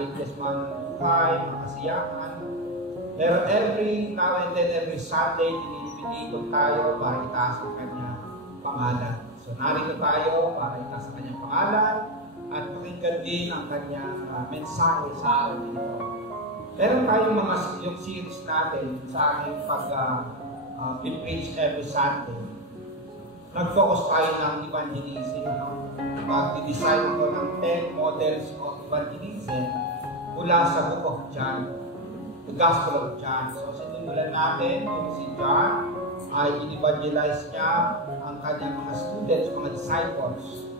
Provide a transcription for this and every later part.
challenges man ng buhay, mga kasiyahan. Pero every now and then, every Sunday, tinipinipon tayo para itaas ang kanyang pangalan. So narito tayo para itaas ang kanyang pangalan at pakinggan din ang kanyang mensahe sa araw nito. Meron tayong mga yung series natin sa aking pag-preach every Sunday. Nag-focus tayo ng evangelism. Mag-design ko ng 10 models of evangelism mula sa Book of John, the Gospel of John. So sinimulan natin yung si John ay in-evangelize niya ang kanyang mga students, mga disciples.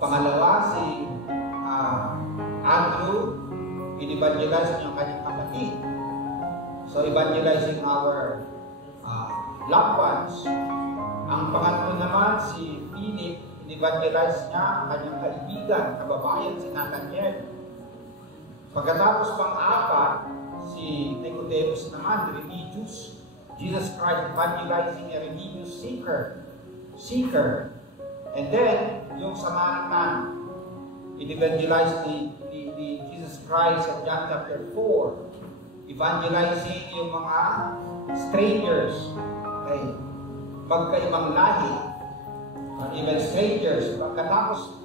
Pangalawa, si Andrew, in-evangelize niya ang kanyang kapatid. So evangelizing our loved ones. Ang pangatlo naman, si Philip, in-evangelize niya ang kanyang kaibigan, kababayan, si Nathaniel. Pagkatapos pang-apat, si Nicodemus naman, religious. Jesus Christ evangelizing a religious seeker. And then, yung Samaritan, in-evangelize ni Jesus Christ sa John chapter 4, evangelizing yung mga strangers. Okay. Magkaibang lahi, even strangers. Pagkatapos,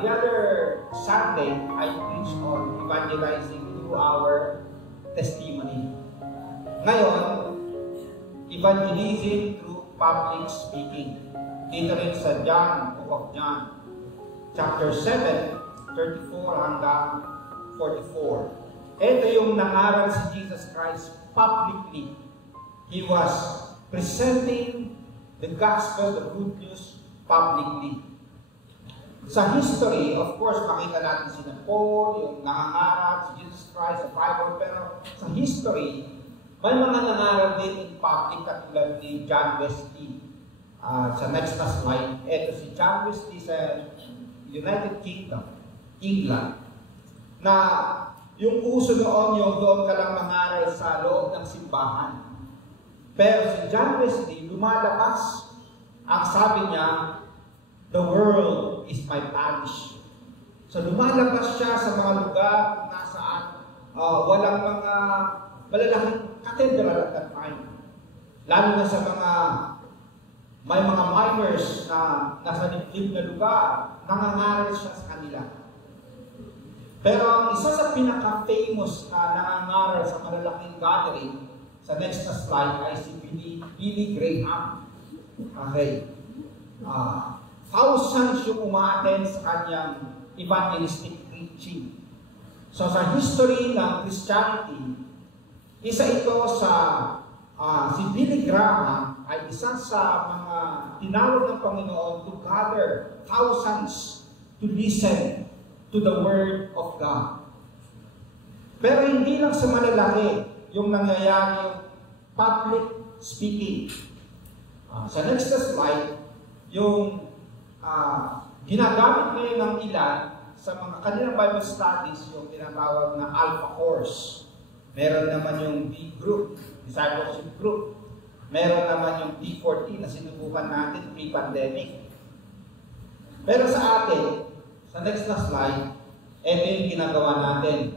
the other Sunday, I preach on evangelizing through our testimony. Ngayon, evangelism through public speaking. Dito rin sa John, Book of John, chapter 7, 34 hanggang 44. Ito yung nangaral si Jesus Christ publicly. He was presenting the gospel, the good news, publicly. Sa history, of course, makita natin si Paul, yung nangangaral, si Jesus Christ, sa Bible, pero sa history, may mga nangaral din in public katulad ni John Wesley. Sa next na slide, ito si John Wesley sa United Kingdom, England, na yung uso noon yung doon ka lang mangaral sa loob ng simbahan. Pero si John Wesley, lumalabas, ang sabi niya, the world is my parish. So lumalabas siya sa mga lugar kung nasaan walang mga malalaking cathedral at that time. Lalo na sa may mga miners na nasa liblib na lugar, nangangaral siya sa kanila. Pero ang isa sa pinaka-famous na nangangaral sa malalaking gathering, sa next na slide ay si Billy Graham. Okay. Thousands yung umaattend sa kanyang evangelistic preaching. So sa history ng Christianity, isa ito sa si Billy Graham ay isa sa mga tinawag ng Panginoon to gather thousands to listen to the Word of God. Pero hindi lang sa malalaki yung nangyayari yung public speaking. Sa next slide, yung ginagamit ngayon ng ilan sa mga kanilang Bible studies, yung tinatawag na Alpha Course. Meron naman yung D group, discipleship group. Meron naman yung D14 na sinubukan natin pre-pandemic. Pero sa atin, sa next na slide, ito yung ginagawa natin.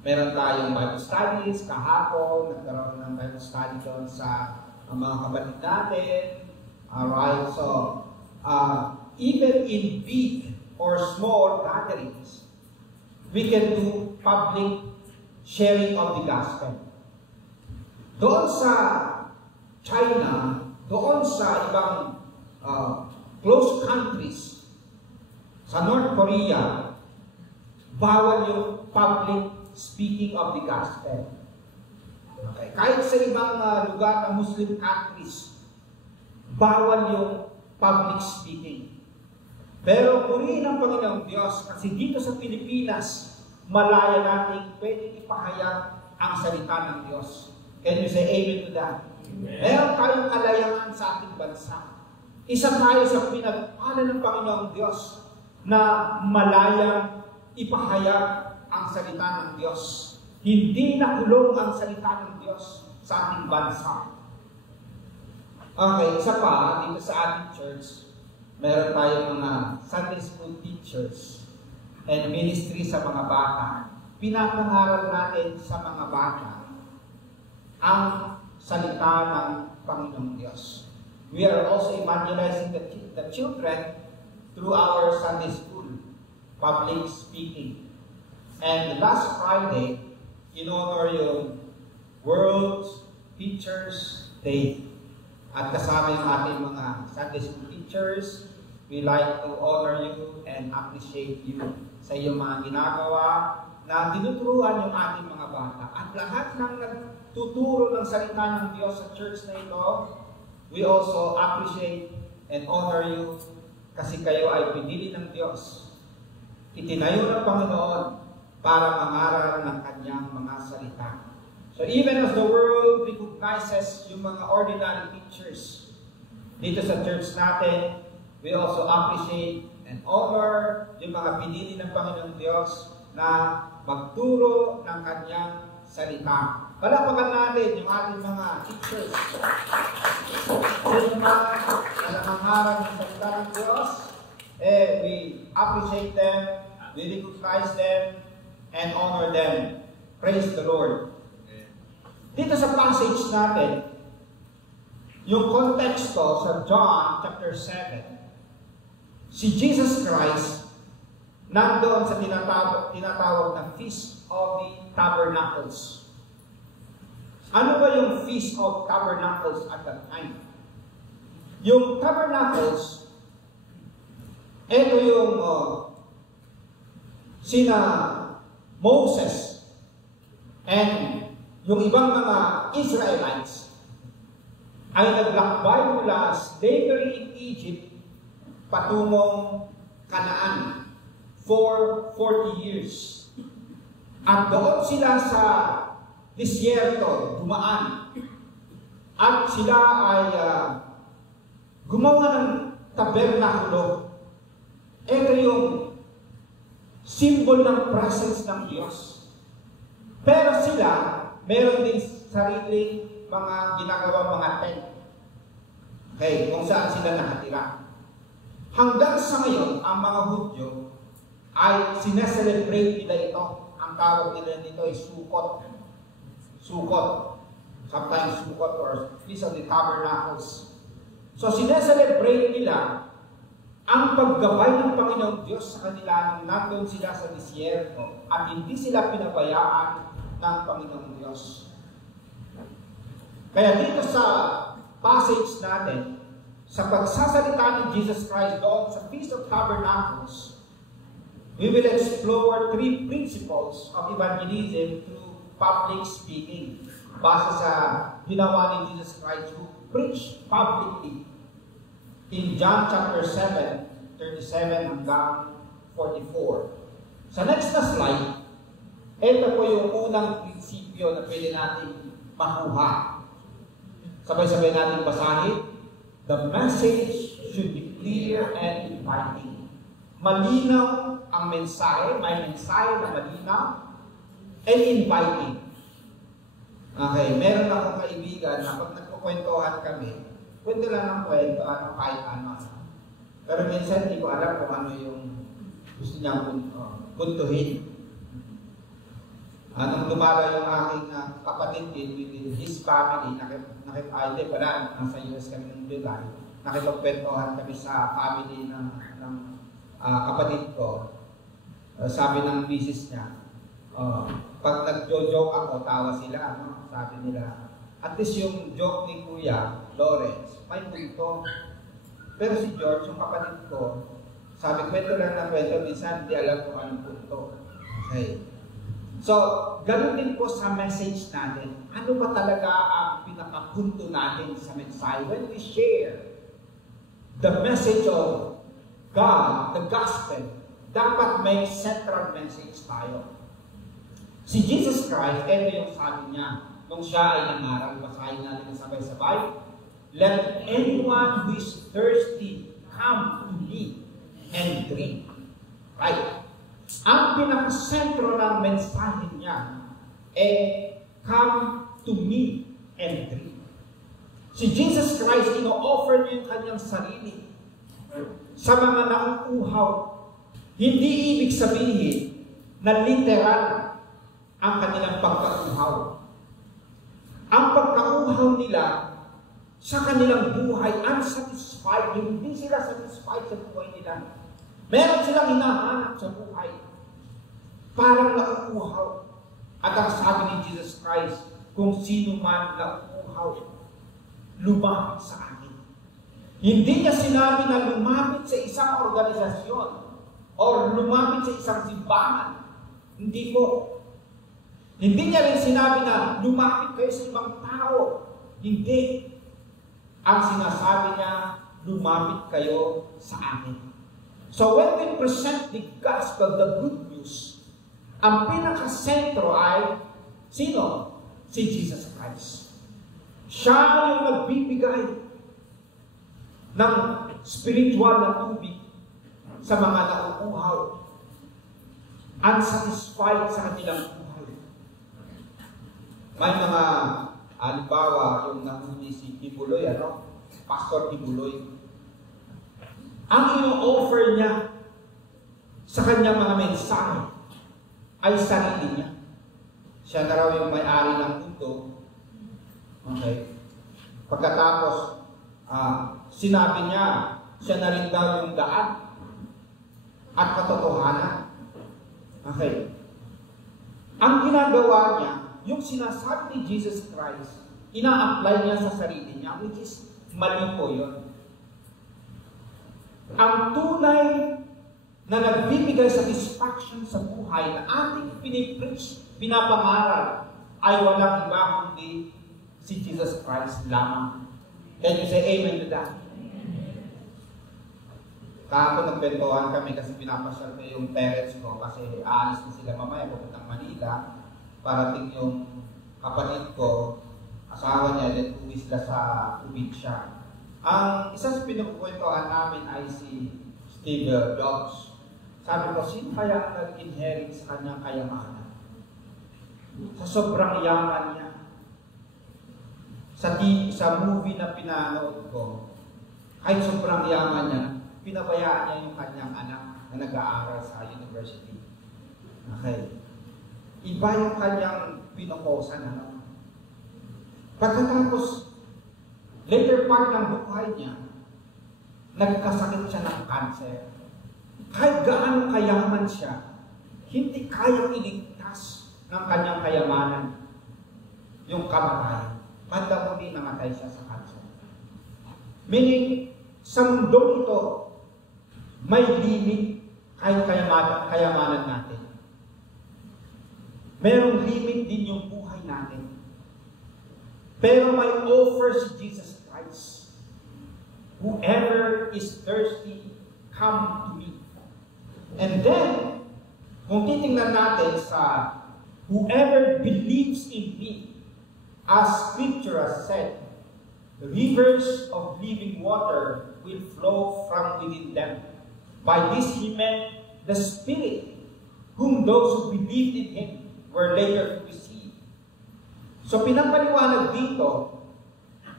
Meron tayong Bible studies, kahapon, nagkaroon ng Bible study doon sa mga kapatid natin. Alright, so, even in big or small gatherings, we can do public sharing of the gospel. Doon sa China, doon sa ibang close countries, sa North Korea, bawal yung public speaking of the gospel. Okay. Kahit sa ibang lugar na Muslim countries, bawal yung public speaking. Pero purihin ang Panginoong Diyos kasi dito sa Pilipinas, malaya natin pwedeng ipahayag ang salita ng Diyos. Can you say amen to that? Amen. Meron tayong kalayangan sa ating bansa. Isa tayo sa pinagpala ng Panginoong Diyos na malayang ipahayag ang salita ng Diyos. Hindi nakulong ang salita ng Diyos sa ating bansa. Okay, isa pa, dito sa ating church, meron tayong mga Sunday school teachers. and ministry sa mga bata, pinapangaral natin sa mga bata ang salita ng Panginoong Diyos. We are also evangelizing the children through our Sunday school, public speaking. And last Friday, in honor yung World Teachers Day. At kasama yung ating mga Sunday school teachers, we like to honor you and appreciate you sa iyong mga ginagawa na tinuturuan yung ating mga bata. At lahat ng nagtuturo ng salita ng Diyos sa church na ito, we also appreciate and honor you kasi kayo ay pinili ng Diyos. Itinayo ng Panginoon para mangaral ng kanyang mga salita. So even as the world recognizes yung mga ordinary teachers dito sa church natin, we also appreciate and honor yung mga pinili ng Panginoong Diyos na magturo ng kanyang salita. Palapakan natin yung ating mga teachers. Yung mga nangangaral ng salita ng Diyos, we appreciate them, we recognize them, and honor them. Praise the Lord. Dito sa passage natin, yung konteksto sa John chapter 7, si Jesus Christ nandoon sa tinatawag na Feast of the Tabernacles. Ano ba yung Feast of Tabernacles at that time? Yung Tabernacles, ito yung sina Moses and yung ibang mga Israelites ay naglakbay mula slavery in Egypt patungong Canaan for 40 years. At doon sila sa disyerto dumaan. At sila ay gumawa ng tabernakulo. Ito yung symbol ng presence ng Diyos. Pero sila, meron din sariling mga ginagawa mga tent. Okay, kung saan sila nakatira. Hanggang sa ngayon, ang mga Hudyo ay sineselebrate nila ito. Ang tawag nila dito ay Sukkot. Sukkot. Sometimes Sukkot or Feast of the Tabernacles. So sineselebrate nila ang paggabay ng Panginoong Diyos sa kanila nung nandun sila sa disyerto at hindi sila pinabayaan ng Panginoong Diyos. Kaya dito sa passage natin, sa pagsasalita ni Jesus Christ doon sa Feast of Tabernacles, we will explore 3 principles of evangelism through public speaking. Base sa ginawa ni Jesus Christ who preached publicly in John chapter 7, 37 hanggang 44. Sa next na slide, ito po yung unang prinsipyo na pwede natin makuha. Sabay-sabay natin basahin. The message should be clear and inviting. Malinaw ang mensahe, may mensahe na malinaw and inviting. Okay, meron akong kaibigan na pag nagkukwentuhan kami, kwento lang ng kwento, kahit ano. Pero minsan hindi ko alam kung ano yung gusto niyang kuntuhin. Nung dumala yung aking kapatid din with his family, hindi pala, nasa US kami ng July, nakipagkwentuhan kami sa family ng kapatid ko. Sabi ng misis niya, pag nag-joke ako, tawa sila, no? Sabi nila, at least yung joke ni Kuya Lawrence, may punto. Pero si George, yung kapatid ko, sabi, kwento lang na kwento, minsan hindi alam kung anong punto. Okay. So, ganun din po sa message natin. Ano ba talaga ang pinakapunto natin sa mensahe? When we share the message of God, the gospel, dapat may central message tayo. Si Jesus Christ, ito yung sabi niya, nung siya ay nangaral, basahin natin sabay-sabay, let anyone who is thirsty come to me and drink. Right? Ang pinakasentro ng mensahe niya come to me and drink. Si Jesus Christ, ino-offer niya yung kanyang sarili sa mga nauuhaw. Hindi ibig sabihin na literal ang kanilang pagkauhaw. Ang pagkauhaw nila sa kanilang buhay, unsatisfied, hindi sila satisfied sa buhay nila. Meron silang hinahanap sa buhay. Parang nauuhaw. At ang sabi ni Jesus Christ, kung sino man nauuhaw, lumapit sa akin. Hindi niya sinabi na lumapit sa isang organisasyon o lumapit sa isang simbahan. Hindi po. Hindi niya rin sinabi na lumapit kayo sa ibang tao. Hindi. Ang sinasabi niya, lumapit kayo sa akin. So when we present the gospel, the good news, ang pinakasentro ay sino? Si Jesus Christ. Siya yung nagbibigay ng spiritual na tubig sa mga nauuhaw, unsatisfied sa kanilang buhay. May mga halimbawa, yung nahuli si Tibuloy, Pastor Tibuloy. Ang ino-offer niya sa kanyang mga mensahe ay sarili niya. Siya na raw yung may-ari ng mundo. Okay. Pagkatapos, sinabi niya, siya na rin daw yung daan at katotohanan. Okay. Ang ginagawa niya, yung sinasabi ni Jesus Christ, ina-apply niya sa sarili niya, which is mali po yun. Ang tunay na nagbibigay satisfaction sa buhay na ating pinipreach, pinapangaral, ay walang iba kundi si Jesus Christ lamang. Can you say amen to that? Kahapon nagbentohan kami kasi pinapasyal ko yung parents ko kasi aalis na sila mamaya pupuntang Manila. Parating yung kapatid ko, asawa niya, then uwi sila sa probinsya. Ang isa sa pinagkukwentuhan namin ay si Steve Jobs. Sabi ko, sino kaya ang nag-inherit sa kanyang kayamanan? Sa sobrang yaman niya. Sa movie na pinanood ko, kahit sobrang yaman niya, pinabayaan niya yung kanyang anak na nag-aaral sa university. Okay. Iba yung kanyang pinukosan. Pagkatapos, later part ng buhay niya, nagkasakit siya ng cancer. Kahit gaano kayaman siya, hindi kayang iligtas ng kanyang kayamanan yung kamatayan. Banda muli namatay siya sa cancer. Meaning, sa mundong ito, may limit kahit kayamanan natin. Merong limit din yung buhay natin. Pero may offer si Jesus Christ. Whoever is thirsty, come to me. And then, kung titingnan natin sa whoever believes in me, as Scripture has said, the rivers of living water will flow from within them. By this he meant the Spirit, whom those who believed in him were later to receive. So pinapaliwanag dito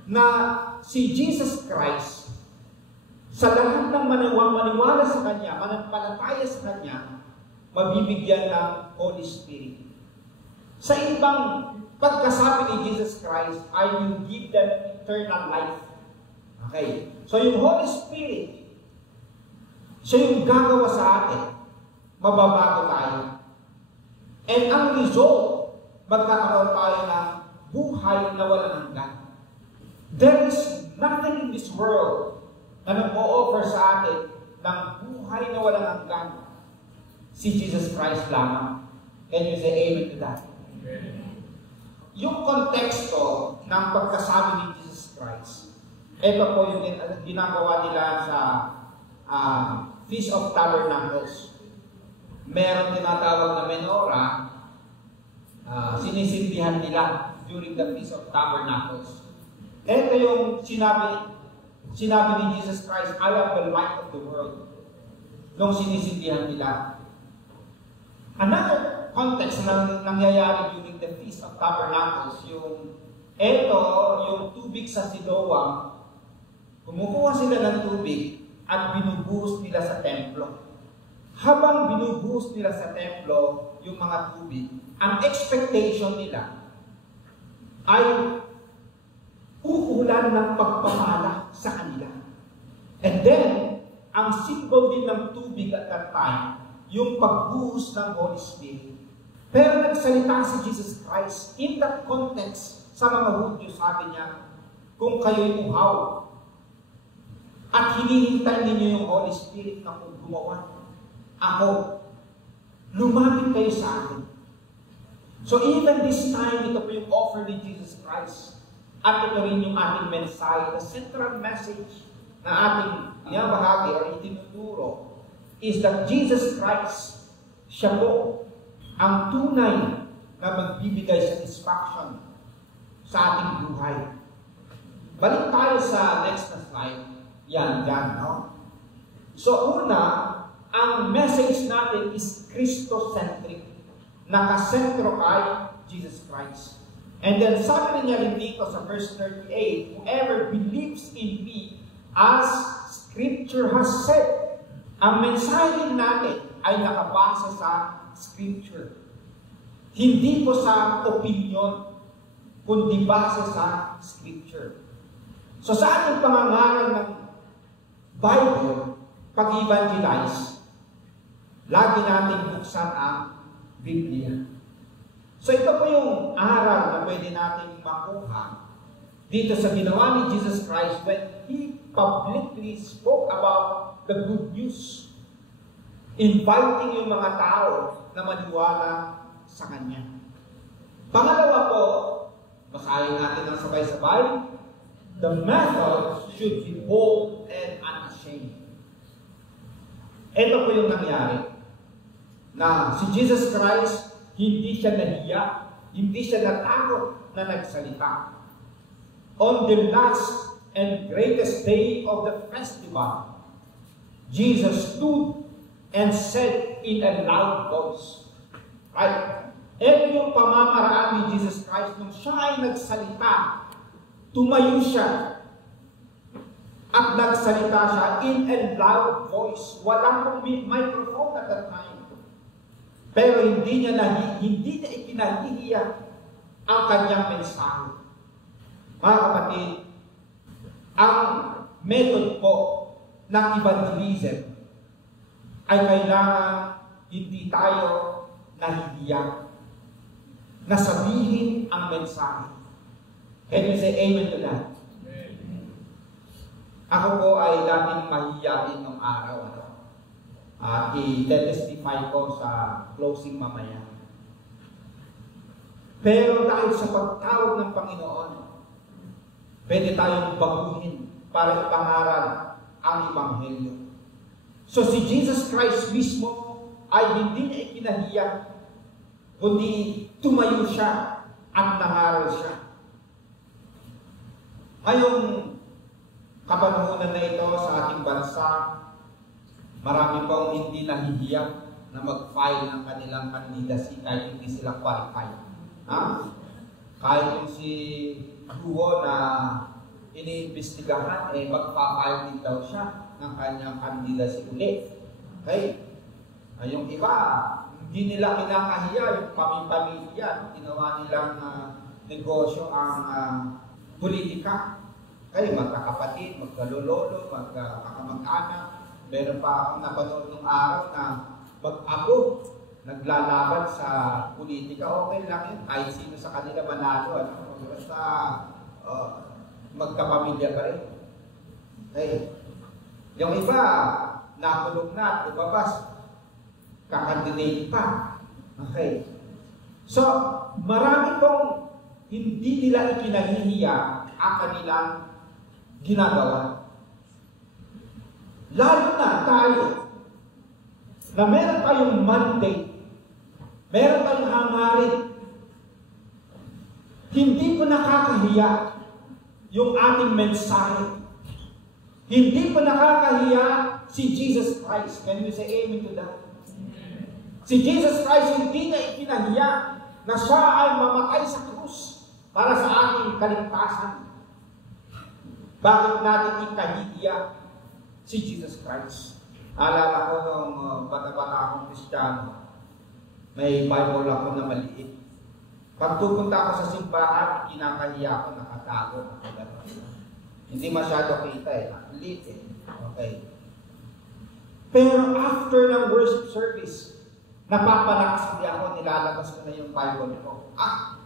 na si Jesus Christ, sa lahat ng maniwala sa Kanya, manampalataya sa Kanya, mabibigyan ng Holy Spirit. Sa ibang pagkasabi ni Jesus Christ, I will give them eternal life. Okay. So yung Holy Spirit, siya yung gagawa sa atin, mababago tayo. And ang result, magkakaroon tayo ng buhay na walang hanggan. There is nothing in this world na nag-o-offer sa atin ng buhay na walang hanggan. Si Jesus Christ lamang. Can you say amen to that? Amen. Yung konteksto ng pagkasabi ni Jesus Christ, ito po yung ginagawa nila sa Feast of Tabernacles. Meron tinatawag na menorah, sinisindihan nila during the Feast of Tabernacles. Ito yung sinabi ni Jesus Christ, I am the light of the world. Nung sinisindihan nila. Another context na nangyayari during the Feast of Tabernacles, yung tubig sa Siloam, kumukuha sila ng tubig at binubuhos nila sa templo. habang binubuhos nila sa templo yung mga tubig, ang expectation nila ay uulan ng pagpapala sa kanila. And then, ang symbol din ng tubig at that time, yung pagbuhos ng Holy Spirit. Pero nagsalita si Jesus Christ in that context sa mga Hudyo, sabi niya, kung kayo'y uhaw at hinihintay ninyo yung Holy Spirit na kung gumawa, ako, lumapit kayo sa akin. So even this time, ito po yung offer ni Jesus Christ. At ito rin yung ating mensahe, the central message na ating binabahagi o itinuturo is that Jesus Christ, siya po ang tunay na magbibigay satisfaction sa ating buhay. Balik tayo sa next na slide. Yan, no? So una, ang message natin is Christocentric. Nakasentro kay Jesus Christ. And then sabi niya rin dito sa verse 38, whoever believes in me, as Scripture has said. Ang mensahe natin ay nakabase sa Scripture. Hindi po sa opinion, kundi base sa Scripture. So sa ating pangangaral ng Bible, pag-evangelize, lagi natin buksan ang Biblia. So ito po yung aral na pwede natin makuha dito sa ginawa ni Jesus Christ when He publicly spoke about the good news, inviting yung mga tao na maniwala sa Kanya. Pangalawa po, basahin natin ang sabay-sabay, the method should be bold and unashamed. Ito po yung nangyari, na si Jesus Christ, hindi siya nahiya, hindi siya natakot na nagsalita. On the last and greatest day of the festival, Jesus stood and said in a loud voice, right? Ito yung pamamaraan ni Jesus Christ nung siya ay nagsalita, tumayo siya at nagsalita siya in a loud voice. Walang microphone at that time. Pero hindi niya ikinahihiya ang kanyang mensahe. Mga kapatid, ang method po ng evangelism ay kailangan hindi tayo nahihiya na sabihin ang mensahe. Can you say amen to that? Amen. Ako po ay dating mahihiyain ng araw. I-testify ko sa closing mamaya. Pero dahil sa pagtawag ng Panginoon, pwede tayong baguhin para ipangaral ang Ebanghelyo. So si Jesus Christ mismo ay hindi niya ikinahiya, kundi tumayo siya at nangaral siya. Ngayong kapanahunan na ito sa ating bansa, marami pong hindi nahihiya na mag-file ng kanilang candidacy kahit hindi sila qualified. Kahit yung si Duo na iniimbestigahan, mag-file din daw siya ng kanyang candidacy ulit. Okay? Yung iba, hindi nila kinakahiya yung pamilya, ginawa nilang negosyo ang politika. Okay, magkakapatid, magkalulolo, magkakamag-anak. Meron pa akong napanood ng araw na mag-apo, naglalaban sa politika. Okay lang yun, kahit sino sa kanila manalo. Basta magkapamilya pa rin. Okay. Yung iba, nakulong na, ibabas, kakandidate pa. Okay. So, marami pong hindi nila ikinahihiya ang kanilang ginagawa. Lalo na tayo, na meron tayong mandate, meron tayong hangarin, hindi po nakakahiya yung ating mensahe. Hindi po nakakahiya si Jesus Christ. Can you say amen to that? Si Jesus Christ hindi na ikinahiya na siya ay mamatay sa krus para sa ating kaligtasan. Bakit natin ikahihiya si Jesus Christ? Alala ko nung bata-bata akong Kristiyano, may Bible ako na maliit. Pag pupunta ako sa simbahan, kinakahiya ako, nakatago. Hindi masyado kita eh. Liit eh. Okay. Pero after ng worship service, napapalakas hindi ako, nilalabas ko na yung Bible ko.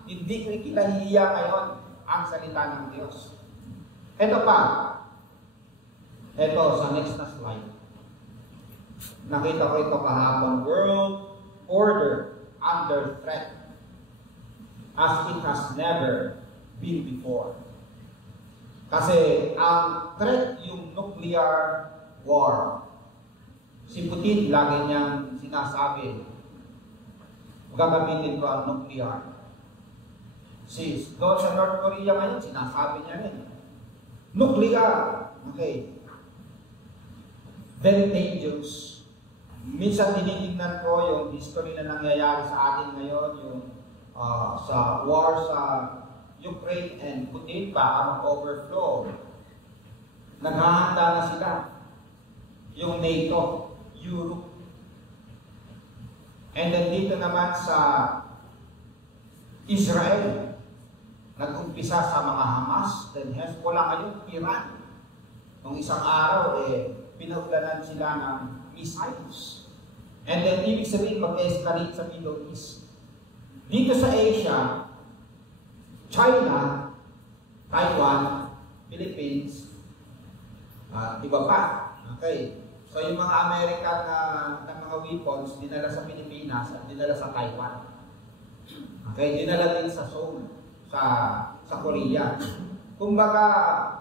Hindi ko ikinahiya ngayon ang salita ng Diyos. Ito pa. Ito, sa next na slide. Nakita ko ito kahapon. World order under threat as it has never been before. Kasi ang threat yung nuclear war. Si Putin lagi niyang sinasabi, gagamitin ko ang nuclear. Doon sa North Korea ngayon, sinasabi niya rin. Nuclear. Okay. Very dangerous. Minsan tinitingnan ko yung history na nangyayari sa atin ngayon, yung sa war sa Ukraine and Putin pa, mag-overflow. Naghahanda na sila. Yung NATO, Europe. And then dito naman sa Israel, nag-umpisa sa mga Hamas, then Hezbollah ngayon, Iran. Nung isang araw, pinaulanan sila ng missiles. And then, ibig sabihin, mag-escalate sa Middle East. Dito sa Asia, China, Taiwan, Philippines, iba pa. Okay. So, yung mga American na mga weapons, dinala sa Pilipinas at dinala sa Taiwan. Okay, dinala din sa Seoul, sa Korea. Kumbaga,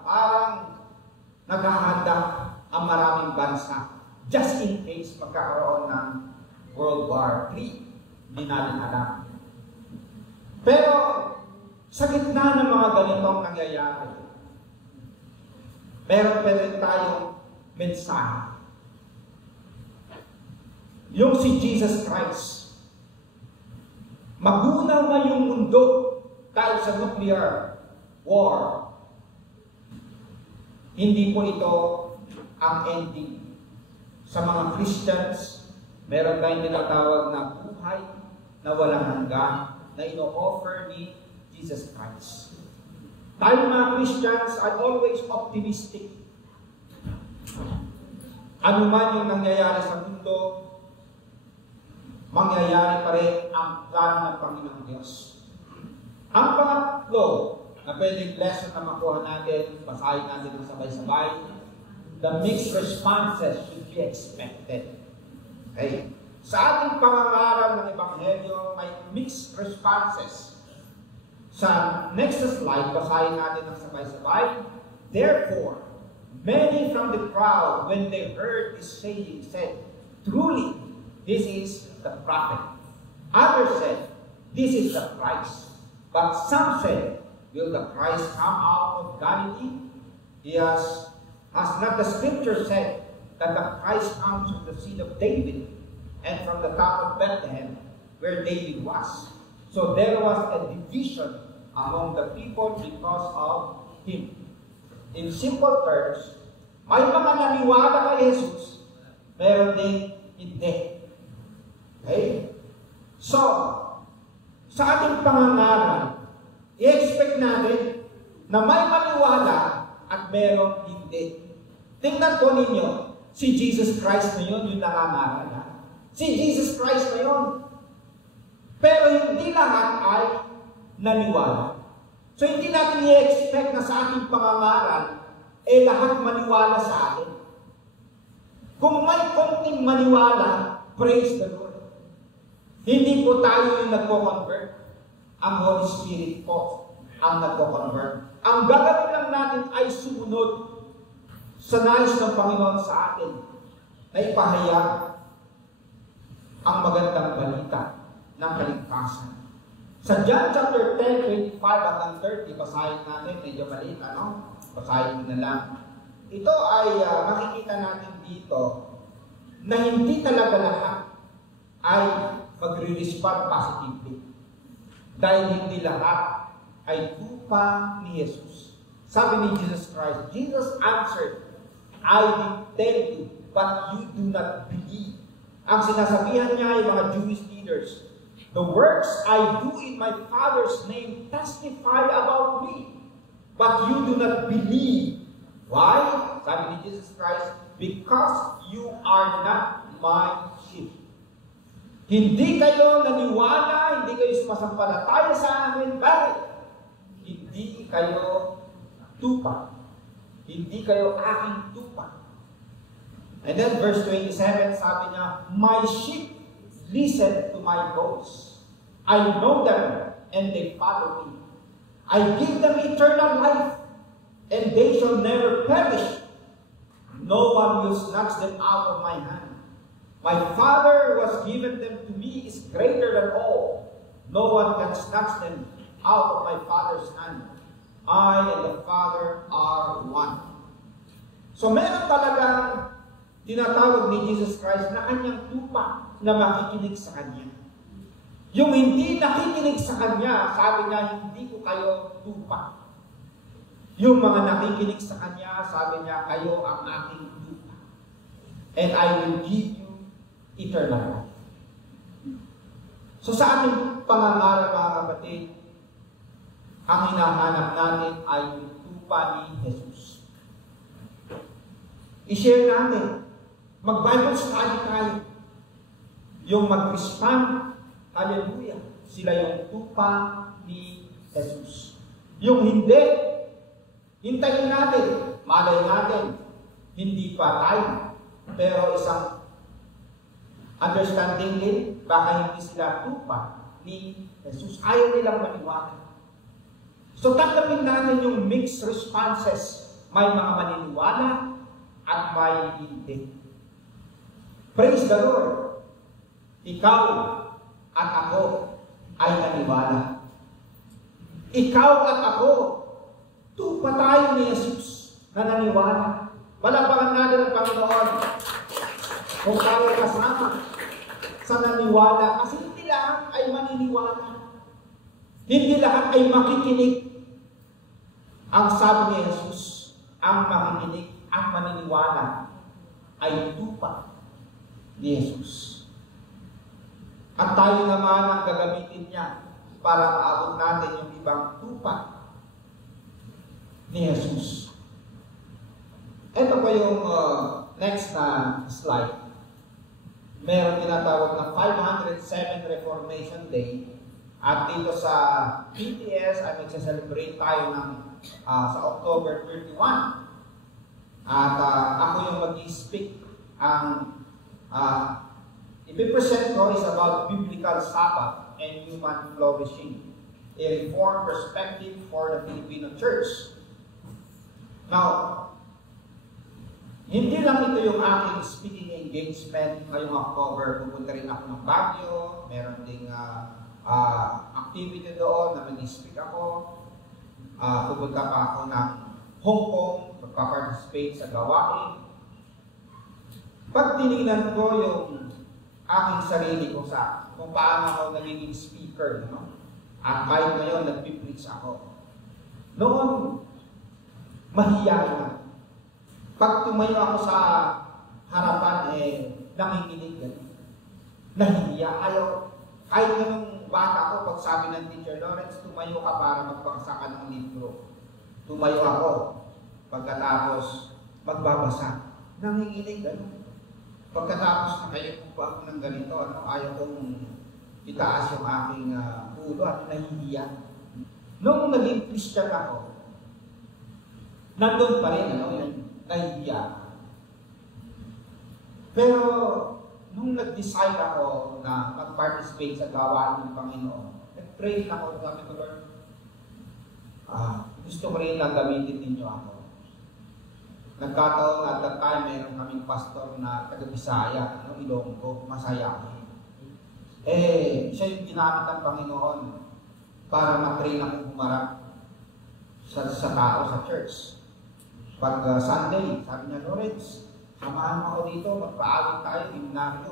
parang naghahanda ang maraming bansa just in case magkakaroon ng World War III. Hindi natin alam. Pero, sa gitna ng mga ganitong nangyayari, meron pa rin tayong mensahe. Yung si Jesus Christ. Magunaw na yung mundo dahil sa nuclear war. Hindi po ito ang ending. Sa mga Christians, meron tayong tinatawag na buhay na walang hanggan na ino-offer ni Jesus Christ. Tayo mga Christians are always optimistic. Ano man yung nangyayari sa mundo, mangyayari pa rin ang plano ng Panginoong Diyos. Ang pangatlo na pwedeng lesson na makuha natin, basahin natin ng sabay-sabay, the mixed responses should be expected. Okay? Sa ating pangangaral ng Ebanghelyo, may mixed responses. Sa next slide, basahin natin ng sabay-sabay. Therefore, many from the crowd, when they heard this saying, said, truly, this is the prophet. Others said, this is the Christ. But some said, will the Christ come out of Galilee? Has not the scripture said that the Christ comes from the seed of David and from the town of Bethlehem, where David was? So there was a division among the people because of him. In simple terms, may mga naniwala kay Jesus, meron din hindi. Okay? So, sa ating pangangaral, i-expect natin na may maniwala at merong hindi. Tingnan po ninyo, si Jesus Christ na yun, yung nangangaral. Si Jesus Christ na yun. Pero hindi lahat ay naniwala. So, hindi natin i-expect na sa ating pangangaral, lahat maniwala sa atin. Kung may konting maniwala, praise the Lord. Hindi po tayo yung nagko-convert. Ang Holy Spirit po ang nagko-convert. Ang gagawin lang natin ay sumunod sa nais ng Panginoon sa atin na ipahayag ang magandang balita ng kaligtasan. Sa John chapter 10, 25 hanggang 30, basahin natin, medyo maliit, basahin mo na lang. Ito ay makikita natin dito na hindi talaga lahat ay magre-respond positively. Dahil hindi lahat ay tupa ni Jesus. Sabi ni Jesus Christ, Jesus answered, I did tell you but you do not believe. Ang sinasabihan niya ay mga Jewish leaders, the works I do in my Father's name testify about me, but you do not believe. Why? Sabi ni Jesus Christ, because you are not my sheep. Hindi kayo naniwala, hindi kayo sumasampalataya sa amin. Bakit? Hindi kayo tupa. Hindi kayo aking tupa. And then verse 27, sabi niya, my sheep listen to my voice. I know them, and they follow me. I give them eternal life, and they shall never perish. No one will snatch them out of my hand. My Father who has given them to me is greater than all. No one can snatch them out of my Father's hand. I and the Father are one. So meron talagang tinatawag ni Jesus Christ na kanyang tupa na makikinig sa kanya. Yung hindi nakikinig sa kanya, sabi niya, hindi ko kayo tupa. Yung mga nakikinig sa kanya, sabi niya, kayo ang aking tupa. And I will give you eternal life. So sa ating pangangarap, mga kapatid, ang hinahanap natin ay yung tupa ni Jesus. I-share natin. Mag-Bible study tayo. Yung mag-respond, hallelujah, sila yung tupa ni Jesus. Yung hindi, hintayin natin, malay natin, hindi pa tayo. Pero isang understanding din, baka hindi sila tupa ni Jesus. Ayaw nilang maniwala. So tanggapin natin yung mixed responses. May mga maniniwala at may hindi. Praise the Lord. Ikaw at ako ay naniwala. Ikaw at ako, tupa tayo ni Jesus na naniwala. Palapakan natin ang Panginoon kung tayo kasama sa naniwala. Kasi hindi lahat ay maniniwala. Hindi lahat ay makikinig. Ang sabi ni Jesus, ang makikinig, ang maniniwala ay tupa ni Jesus. At tayo naman ang gagamitin niya para maabot natin yung ibang tupa ni Jesus. Ito po yung next na slide. Meron tinatawag na 507 Reformation Day. At dito sa PTS ay magsa-celebrate tayo ng sa October 31. At ako yung mag-i-speak. Ang ipipresent ko is about biblical Sabbath and human flourishing. A reformed perspective for the Filipino church. Now, hindi lang ito yung aking speaking engagement ngayong October. Pupunta rin ako ng Baguio. Meron ding activity doon na mag-speak ako. Pupunta pa ako ng Hong Kong, magpa-participate sa gawain. Pag tinignan ko yung aking sarili ko sa kung paano ako nagiging speaker, no? At kahit ngayon, nagpipreach ako. Noon, mahiyain. Pag tumayo ako sa harapan, nanginginig yan. Nahihiya. Ayaw. Kahit nung bata ko, pag sabi ng Teacher Lawrence, tumayo ka para magbasa ka ng libro. Tumayo ako. Pagkatapos, magbabasa. Nanginginig. Pagkatapos, nakayo po ako ng ganito. Ayaw kong itaas yung aking ulo at nahihiya. Nung naging Christian ako, nandun pa rin, yung nahihiya. Pero, nung nag-decide ako na mag-participate sa gawain ng Panginoon, nag-pray na ako, sabi ko, Lord, gusto ko rin na gamitin ninyo ako. Nagkataon at that time, meron kaming pastor na taga-Bisaya, Ilonggo, Masaya. Siya yung ginamit ng Panginoon para ma-train akong humarap sa tao sa church. Pag Sunday, sabi niya, Lawrence, samahan mo ako dito, magpaawit tayo, himnaryo.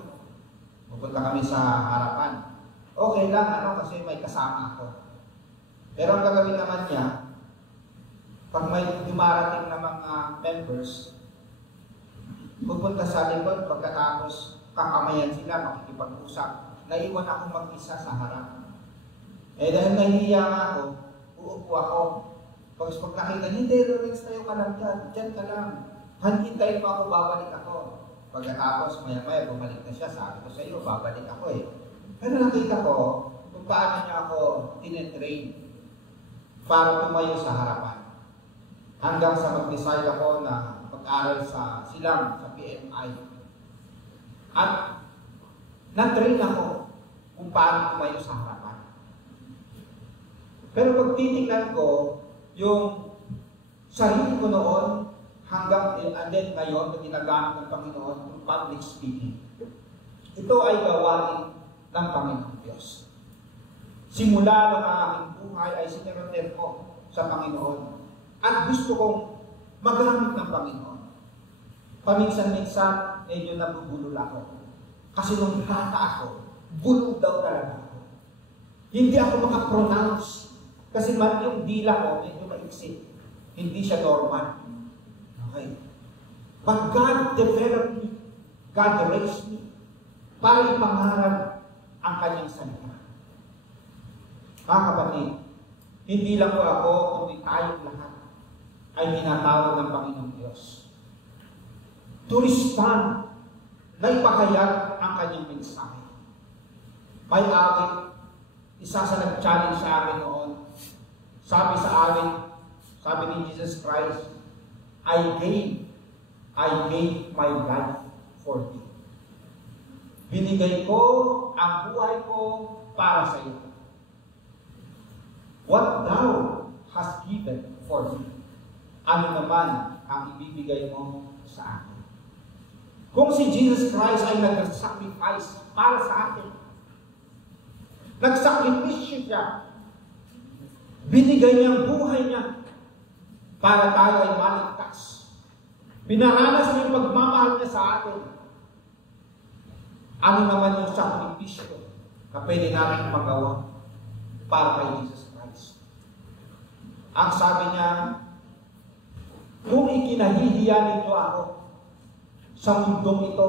Pupunta kami sa harapan. Okay lang, kasi may kasama ako. Pero ang gagawin naman niya, pag may dumarating na mga members, pupunta sa likod, pagkatapos kakamayan sila, makikipag-usap. Naiwan ako mag-isa sa harap. Dahil nahihiya nga ako, uupo ako. Pag nakita, hindi, Lawrence, tayo ka lang dyan. Dyan ka lang. Hintayin mo ako, babalik ako. Pagkatapos, maya-maya, bumalik na siya. Sabi ko sa iyo, babalik ako eh. Pero nakita ko, kung paano niya ako tinetrain para tumayo sa harapan. Hanggang sa mag-decide ako na mag-aral sa silang, sa PMI. At na-train ako kung paano tumayo sa harapan. Pero pag titignan ko, yung sarili ko noon, hanggang and then ngayon, na ginagamit ng Panginoon, yung public speaking. Ito ay gawain ng Panginoon Diyos. Simula ng aking buhay ay sineroter ko sa Panginoon. At gusto kong magamit ng Panginoon. Paminsan-minsan, medyo nabubulol ako. Kasi nung bata ako, bulol daw talaga ako. Hindi ako makapronounce. Kasi yung dila ko, medyo maiksi. Hindi siya normal. Okay. But God developed me. God raised me. Para ipangarap ang kanyang salita. Mga kapatid, hindi lang po ako, kundi tayong lahat ay tinatawag ng Panginoong Diyos. To respond na ipahayag ang kanyang mensahe. May awit, isa sa nag-challenge sa amin noon, sabi sa amin, sabi ni Jesus Christ, I gave my life for thee. Binigay ko ang buhay ko para sa iyo. What thou hast given for me, ano naman ang ibibigay mo sa akin? Kung si Jesus Christ ay nag-sacrifice para sa akin, nagsakripisyo siya, binigay niya ang buhay niya para tayo ay maligtas. Pinaranas niya yung pagmamahal niya sa atin. Ano naman yung sakripisyo na pwede natin magawa para kay Jesus Christ? Ang sabi niya, kung ikinahihiya ninyo ako sa mundong ito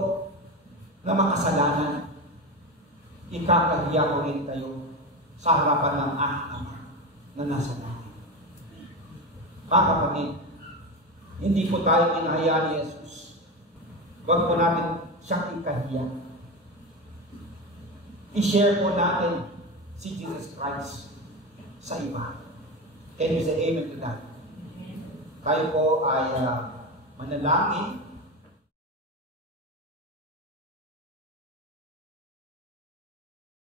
na makasalanan, ikakahiya ko rin kayo sa harapan ng aking Ama na nasa langit. Mga kapatid, hindi po tayo inahiya ni Jesus. Huwag po natin siyang ikahiya. I-share po natin si Jesus Christ sa iba. Can you say amen to that? Tayo po ay manalangin